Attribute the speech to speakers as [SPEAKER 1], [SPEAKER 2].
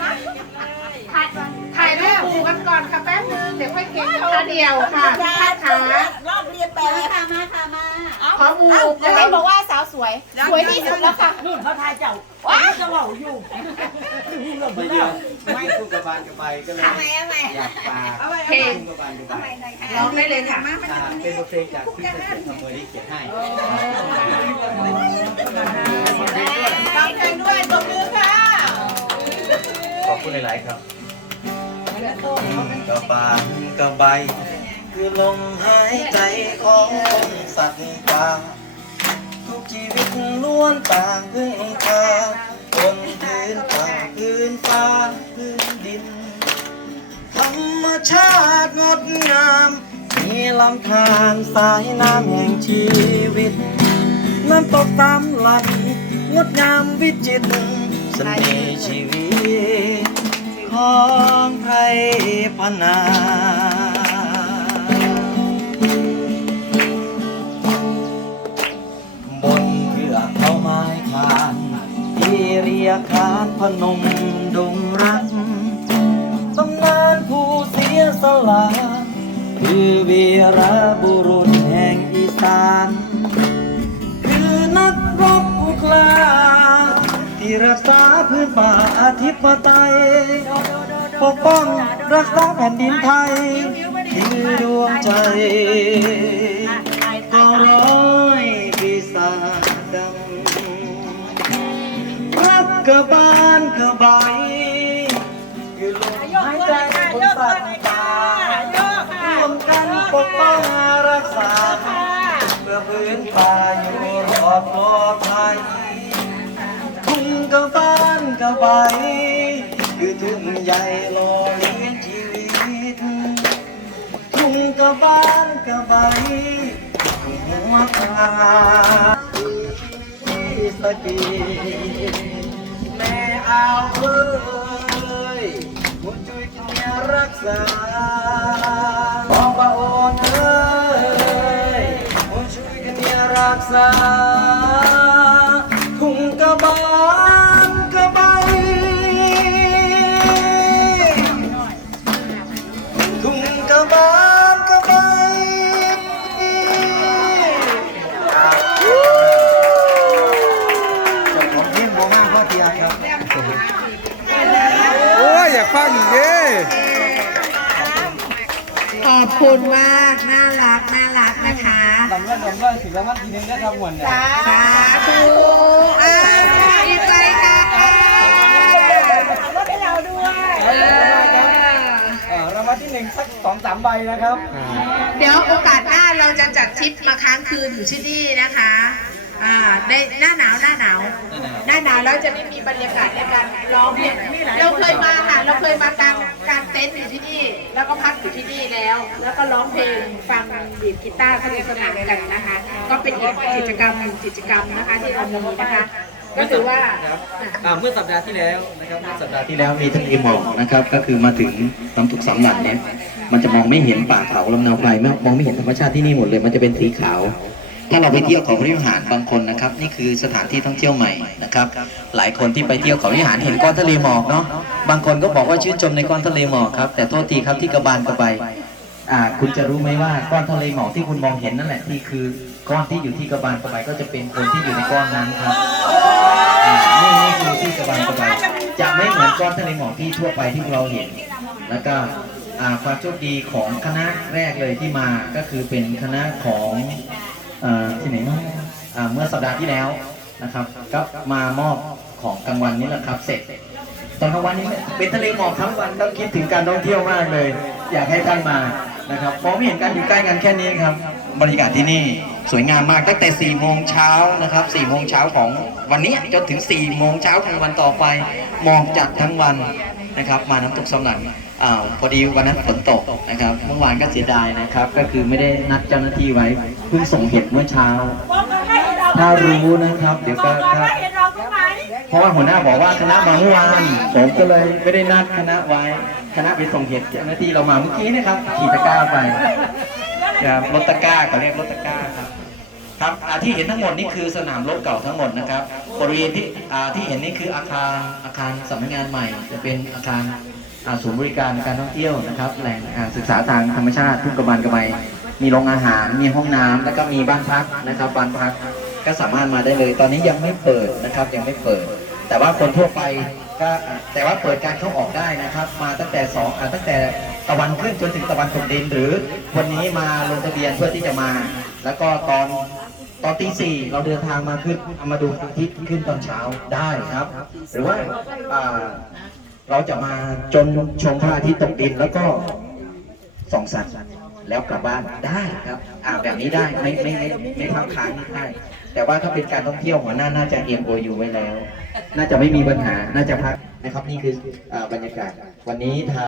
[SPEAKER 1] ถ่ายถ่ายรูปหมู่กันก่อนค่ะแป๊บนึง เดี๋ยวค่อยเก็บขาเดียวค่ะพัดขาร
[SPEAKER 2] อบเรียนแบบค่ะมาค่ะมา
[SPEAKER 1] ขอหมู่
[SPEAKER 3] จะได้บอกว่าสาวสวย สวยที่สุดแล้วค่ะ
[SPEAKER 4] นู่นเขาทายเจ้าจะเหล่าอยู่
[SPEAKER 5] ไม่เดียวไม่คู่กับบานกับใบก็เลย
[SPEAKER 2] ทำไมทำไม
[SPEAKER 5] อยากฝาก
[SPEAKER 1] เพลง
[SPEAKER 5] คู่กับบานกับใบ
[SPEAKER 1] ร้องได้เลยค่ะ
[SPEAKER 5] อ่าเป็นบทเพลงจากที่เสร็จทำเมอรี่เขียนให้
[SPEAKER 1] ร้องเพลงด้วยตบมือค่ะ
[SPEAKER 5] ขอบ คุณหลายๆครับกับบานกับใบ คือลมหายใจของคนสัตว์ป่าทุกชีวิตล้วนต่างพึ่งพาบนพื้นป่าพื้นฟ้าพื้นดิน ธรรมชาติงดงาม มีลำธารสายน้ำแห่งชีวิต น้ำตกตามหลันงดงามวิจิตรเสน่ห์ชีวิต ของไพรพนา บนเรือเขาไม้คานที่เรียกขานพนมดงรักตำนานผู้เสียสละ คือวีรบุรุษแห่งอีสาน ที่รักษาพื้นป่าอธิปไตย ปกป้องรักษาแผ่นดินไทยคือดวงใจก็ร้อยปีศาจดำรักกระบาลกระบาย กระบานกระบคือทุ่งใหญ่หล่อเลี้ยงชีวิต ทุ่งกระบานกระบทุ่งหัวตาที่สกีแม่เอาเอ้ยหัวจุยเมียรักษาบอกว่าโอนเอ้ยหัวจุยเมียรักษา คุ
[SPEAKER 1] ณมาก น่ารัก น่ารักนะคะ
[SPEAKER 5] ลำเลื่อนลำเลื่อนถึงแล้วมันทีนึงได้ทำหมดเนี่ย
[SPEAKER 1] สาธุอ่าดีใจค่ะ
[SPEAKER 4] รถให้เราด้วย
[SPEAKER 1] เออ
[SPEAKER 5] เออรางวัลที่หนึ่งสักสองสามใบนะครับ
[SPEAKER 1] เดี๋ยวโอกาสหน้าเราจะจัดทริปมาค้างคืนอยู่ที่นี่นะคะ อ่าในหน้าหนาวหน้าหนาว หน้าหนาวแล้วจะไม่มีบรรยากาศในการร้องเพลงเราเคยมาค่ะเราเคยมากางกางเต็นท์อยู่ที่นี่ แล้วก็พักอยู่ที่นี่แล้ว แล้วก็ร้องเพลงฟังดีดกีตาร์สนุกสนานกันนะคะ ก็เป็นอีกกิจกรรมหนึ่งกิจกรรมนะคะที่เรามีนะคะ ก็ถือว่า
[SPEAKER 5] อ่าเมื่อสัปดาห์ที่แล้วนะครับเมื่อสัปดาห์ที่แล้วมีทะเลหมอกนะครับ ก็คือมาถึงน้ำตกสำหลันเนี่ยมันจะมองไม่เห็นป่าเขาลำนาวไพรไม่มองไม่เห็นธรรมชาติที่นี่หมดเลย มันจะเป็นสีขาว ถ้าเราไปเที่ยวเขาพระวิหารบางคนนะครับ นี่คือสถานที่ท่องเที่ยวใหม่นะครับ หลายคนที่ไปเที่ยวเขาพระวิหารเห็นก้อนทะเลหมอกเนาะบางคนก็บอกว่าชื่นชมในก้อนทะเลหมอกครับแต่โทษทีครับที่กระบาลกระใบอ่าคุณจะรู้ไหมว่าก้อนทะเลหมอกที่คุณมองเห็นนั่นแหละที่คือก้อนที่อยู่ที่กระบาลกระใบก็จะเป็นคนที่อยู่ในก้อนนั้นครับอ่านี่นี่คือที่กระบาลกระใบจะไม่เหมือนก้อนทะเลหมอกที่ทั่วไปที่เราเห็น แล้วก็ความโชคดีของคณะแรกเลยที่มาก็คือเป็นคณะของ ที่ไหนเนาะอ่าเมื่อสัปดาห์ที่แล้วนะครับ ก็มามอบของกลางวันนี้แหละครับ เสร็จตอนกลางวันนี้เป็นทะเลหมอกทั้งวันต้องคิดถึงการท่องเที่ยวมากเลย อยากให้ท่านมานะครับมองไม่เห็นกันอยู่ใกล้กันแค่นี้ครับ บรรยากาศที่นี่สวยงามมากตั้งแต่4ี่โมงเช้านะครับ4ี่โมงเช้าของวันนี้จนถึง4ี่โมงเช้าของวันต่อไป มองจัดทั้งวัน นะครับมาน้ำตกสำหลังอ่าพอดีวันนั้นฝนตกนะครับเมื่อวานก็เสียดายนะครับ ก็คือไม่ได้นัดเจ้าหน้าที่ไว้เพิ่งส่งเห็ดเมื่อเช้า ถ้ารู้นะครับ เดี๋ยวก็ถ้า
[SPEAKER 4] เพ
[SPEAKER 5] ราะว่าหัวหน้าบอกว่าคณะมาเมื่อวานผมก็เลยไม่ได้นัดคณะไว้ คณะไปส่งเหตุเจ้าหน้าที่เรามาเมื่อกี้นะครับขี่ตะกร้าไปครับรถตะกร้าเขาเรียกรถตะกร้าครับ ครับอ่าที่เห็นทั้งหมดนี่คือสนามรบเก่าทั้งหมดนะครับบริเวณที่อ่าที่เห็นนี่คืออาคารอาคารสำนักงานใหม่ จะเป็นอาคารอ่าศูนย์บริการการท่องเที่ยวนะครับ แหล่งอ่าศึกษาทางธรรมชาติทุ่งกระบานกระไมมีโรงอาหาร มีห้องน้ำแล้วก็มีบ้านพักนะครับบ้านพักก็สามารถมาได้เลย ตอนนี้ยังไม่เปิดนะครับยังไม่เปิด แต่ว่าคนทั่วไปก็แต่ว่าเปิดการเข้าออกได้นะครับ มาตั้งแต่สองอ่ตั้งแต่ตะวันขึ้นจนถึงตะวันตกดินหรือวันนี้มาลงทะเบียนเพื่อที่จะมา แล้วก็ตอน ตอนตีสี่เราเดินทางมาขึ้นเอามาดูพระอาทิตย์ขึ้นตอนเช้าได้ครับ หรือว่าอ่าเราจะมาจนชมพระอาทิตย์ตกดินแล้วก็ส่องสัตว์แล้วกลับบ้านได้ครับ อ่าแบบนี้ได้ไม่ไม่ไม่ไม่พักค้างได้แต่ว่าถ้าเป็นการท่องเที่ยวหัวหน้าน่าจะเอ็มโอยู่ไว้แล้ว น่าจะไม่มีปัญหาน่าจะพักนะครับ นี่คือบรรยากาศวันนี้ทาง